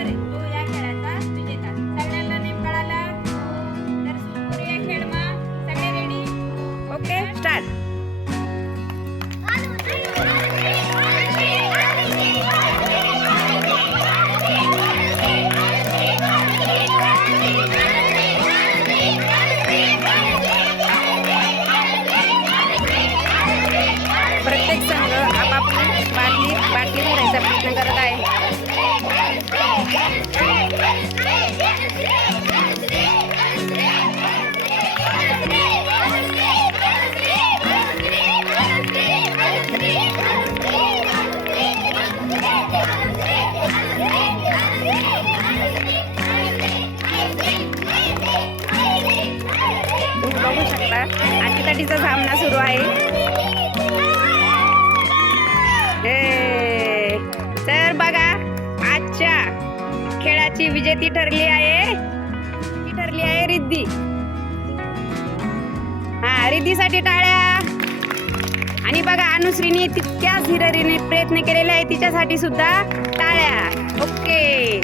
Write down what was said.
आहे तो या खेळाचा विजेता. सगळ्यांना नेम कळाला. तर सुरू करूया खेळ मग. सगळे रेडी ओके स्टार्ट प्रत्येक संघ आपापली बाटली बाटली भरायचा प्रयत्न करत आहे. बघू शकता. अटीतटीचा सामना सुरू आहे. तर बघा आजच्या खेळाची विजेती ठरली आहे. ती ठरली आहे रिद्धी. हा रिद्धीसाठी टाळ्या. आणि बघा अनुश्रीने तितक्याच हिररीने प्रयत्न केलेले आहे. तिच्यासाठी सुद्धा टाळ्या. ओके.